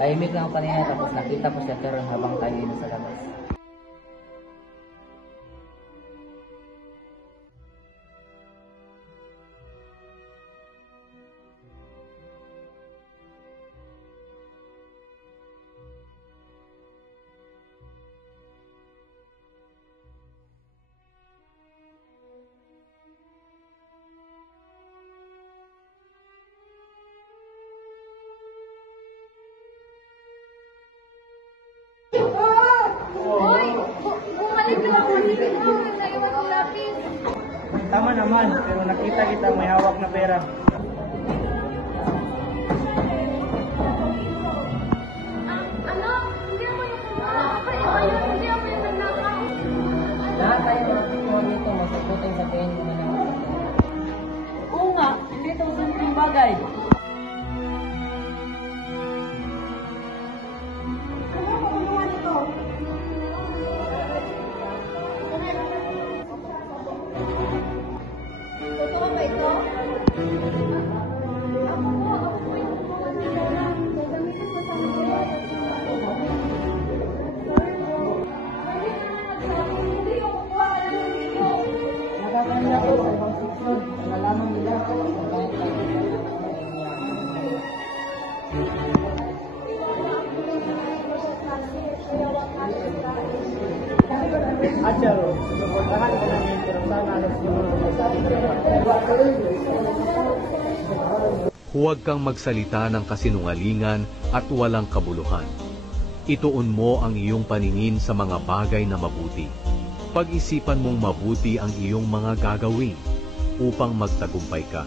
Tahimik lang ako kanina tapos nakita ko siya pero habang tayo sa labas. Bumalik na ako dito. Naiwan ang lapis. Tama naman, pero nakita kita may hawak na pera. Ano? Hindi ako yung kumuha. Hindi ako yung nagnakaw. Lahat tayo mga dito, masagutin sa tingin mo na naman. Oo nga, hindi ito simpleng bagay. Ano ako kumuha nito? Totoo ba ito? Ako po yung kumuha ng pera. Gagamitin ko sa mga hindi yung kukuha ka lang dito. Nakakanya ko sa ibang section, nalaman nila kung bakit tayo. Adyaro, suportahan ko namin pero sana alas Huwag kang magsalita ng kasinungalingan at walang kabuluhan. Ituon mo ang iyong paningin sa mga bagay na mabuti. Pag-isipan mong mabuti ang iyong mga gagawin upang magtagumpay ka.